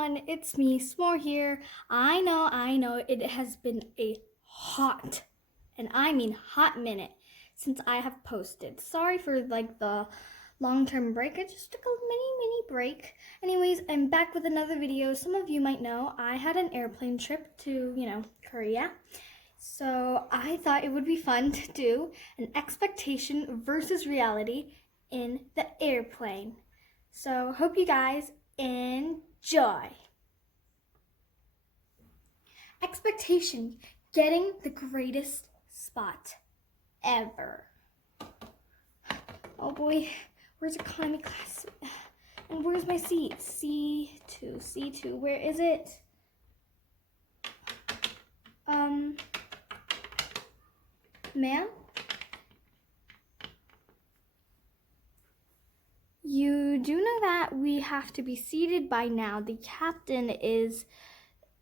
everyone, it's me, S'more here. I know, it has been a hot, and I mean hot minute since I have posted. Sorry for the long-term break. I just took a mini break. Anyways, I'm back with another video. Some of you might know I had an airplane trip to, Korea. So I thought it would be fun to do an expectation versus reality in the airplane. So hope you guys enjoy. Expectation, getting the greatest spot ever. Oh boy, where's economy class? And where's my seat? C2, where is it? Ma'am? You do know that we have to be seated by now. The captain is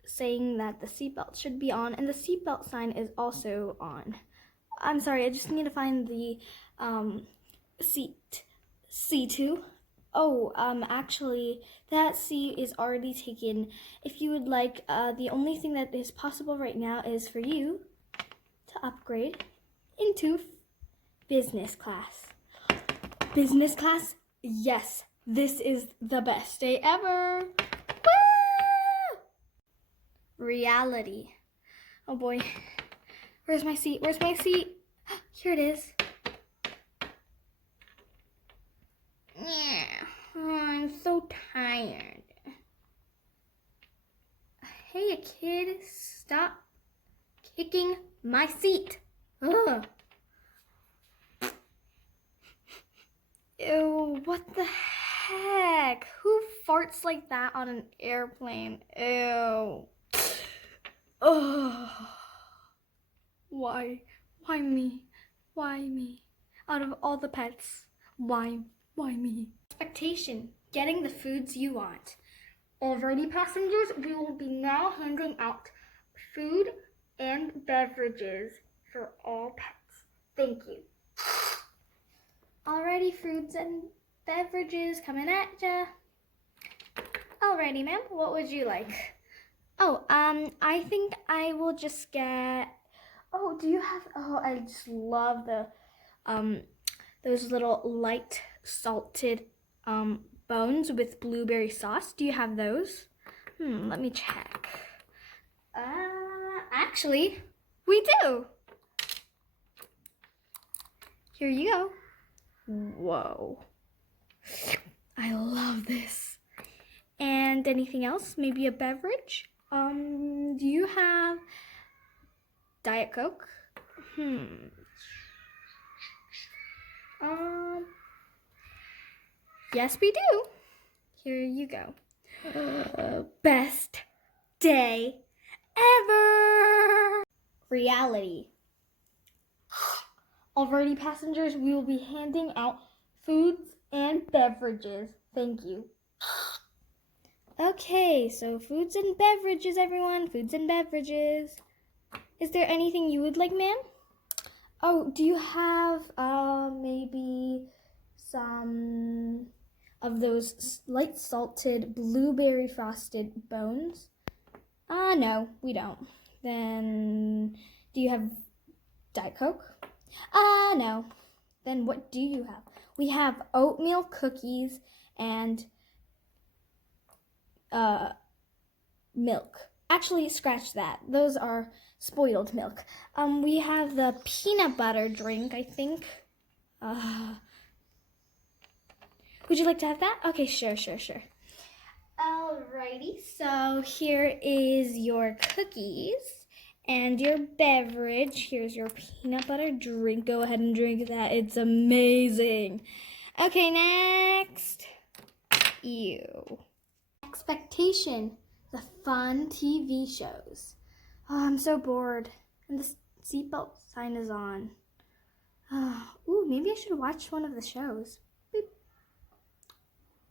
saying that the seatbelt should be on, and the seatbelt sign is also on. I'm sorry, I just need to find the seat C2. Oh, actually, that seat is already taken. If you would like, the only thing that is possible right now is for you to upgrade into business class. Business class? Yes, this is the best day ever. Woo! Reality. Oh boy. Where's my seat? Where's my seat? Here it is. Yeah. Oh, I'm so tired. Hey, kid, stop kicking my seat. Ugh. Ew, what the heck? Who farts like that on an airplane? Ew. Ugh. Why me? Why me? Out of all the pets, why me? Expectation, getting the foods you want. Alrighty, passengers, we will be now handing out food and beverages for all pets. Thank you. Alrighty, foods and beverages coming at ya. Alrighty, ma'am, what would you like? Oh, I think I will just get, I just love the, those little light salted, bones with blueberry sauce. Do you have those? Let me check. Actually, we do. Here you go. Whoa. I love this. And anything else? Maybe a beverage? Do you have Diet Coke? Yes, we do. Here you go. Best day ever. Reality. Alrighty, passengers, we will be handing out foods and beverages. Thank you. Okay, so foods and beverages, everyone. Foods and beverages. Is there anything you would like, ma'am? Oh, do you have maybe some of those light salted blueberry frosted bones? No, we don't. Then do you have Diet Coke? No. Then what do you have? We have oatmeal cookies and milk. Actually, scratch that. Those are spoiled milk. We have the peanut butter drink, I think. Would you like to have that? Okay, sure. Alrighty, so here is your cookies and your beverage. Here's your peanut butter drink. Go ahead and drink that. It's amazing. Okay, next. Ew. Expectation, the fun TV shows. Oh, I'm so bored. And the seatbelt sign is on. Ooh, maybe I should watch one of the shows. Beep.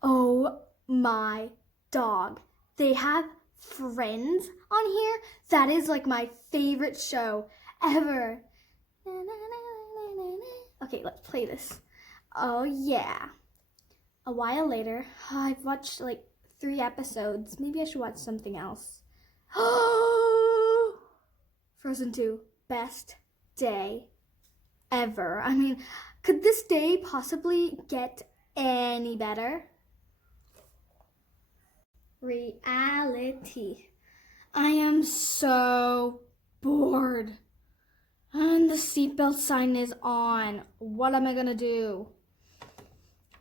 Oh my dog. They have Friends on here. That is like my favorite show ever. Okay, let's play this. Oh yeah. A while later, I've watched like 3 episodes. Maybe I should watch something else. Frozen 2, best day ever. I mean, could this day possibly get any better? Reality. I am so bored. And the seatbelt sign is on. What am I gonna do?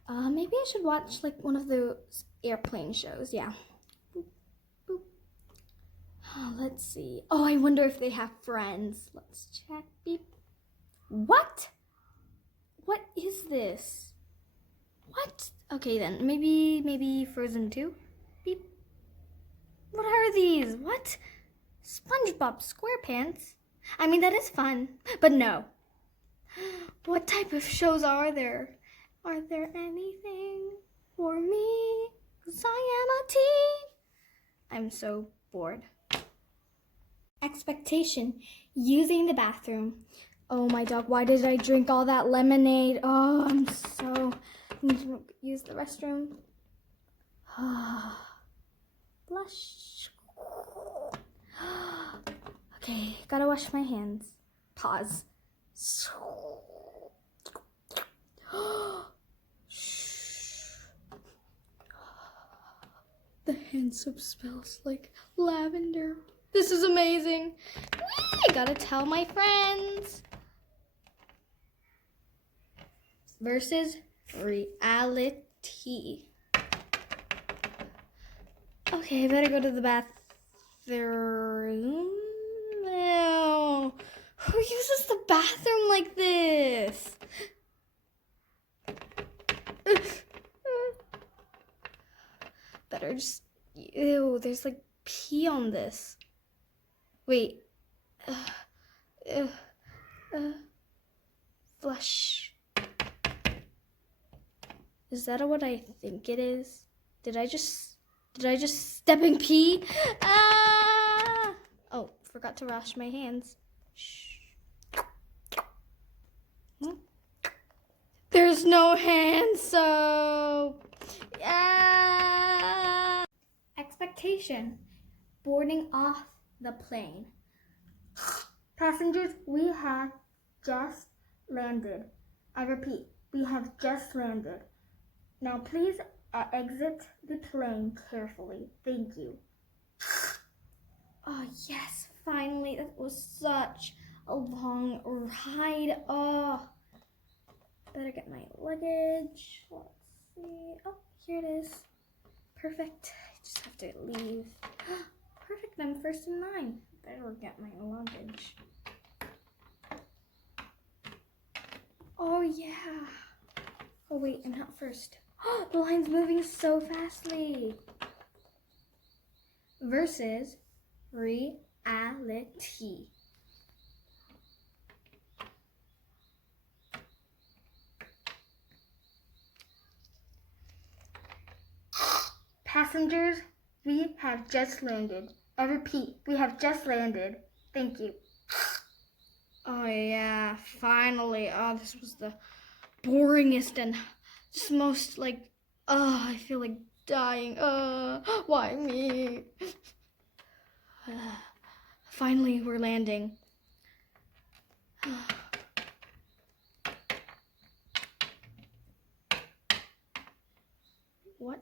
Maybe I should watch like one of those airplane shows. Yeah. Boop, boop. Oh, let's see. Oh, I wonder if they have friends. Let's check. Beep. What? What is this? What? Okay then. Maybe Frozen 2? Beep. What are these? What? SpongeBob SquarePants? I mean, that is fun, but no. What type of shows are there? Are there anything for me? 'Cause I am a teen. I'm so bored. Expectation. Using the bathroom. Oh my dog, why did I drink all that lemonade? Oh, I need to use the restroom. Blush. Okay, gotta wash my hands. Pause. The hand soap smells like lavender. This is amazing. I gotta tell my friends. Versus reality. Okay, I better go to the bathroom. No. Who uses the bathroom like this? Better just... Ew, there's like pee on this. Wait. Flush. Is that what I think it is? Did I just step in pee? Ah! Oh, forgot to wash my hands. Shh. There's no hand soap. Yeah. Expectation. Boarding off the plane. Passengers, we have just landed. I repeat, we have just landed. Now please exit the plane carefully. Thank you. Oh yes, finally. That was such a long ride. Oh, better get my luggage. Let's see. Oh, here it is. Perfect. I just have to leave. Perfect, I'm first in line. Better get my luggage. Oh yeah. Oh wait, I'm not first. The line's moving so fastly. Versus reality. Passengers, we have just landed. I repeat, we have just landed. Thank you. Oh yeah, finally. Oh, this was the boringest and just most like, I feel like dying. Why me? Finally, we're landing. What?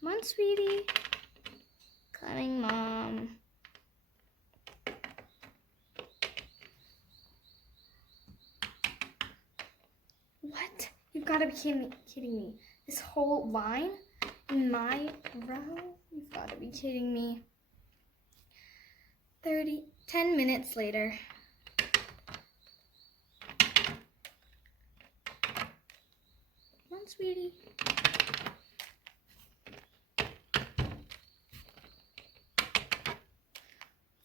Come on, sweetie. Coming, Mom. What? You've got to be kidding me. This whole line in my row? You've got to be kidding me. 10 minutes later. Come on, sweetie.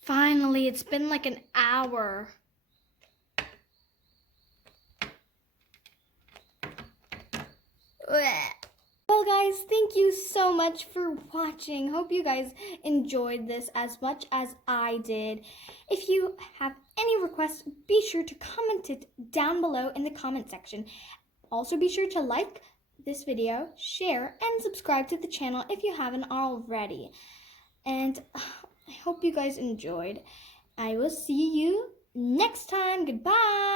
Finally, it's been like an hour. Well guys, thank you so much for watching. Hope you guys enjoyed this as much as I did. If you have any requests, be sure to comment it down below in the comment section. Also be sure to like this video, share, and subscribe to the channel if you haven't already. And I hope you guys enjoyed. I will see you next time. Goodbye.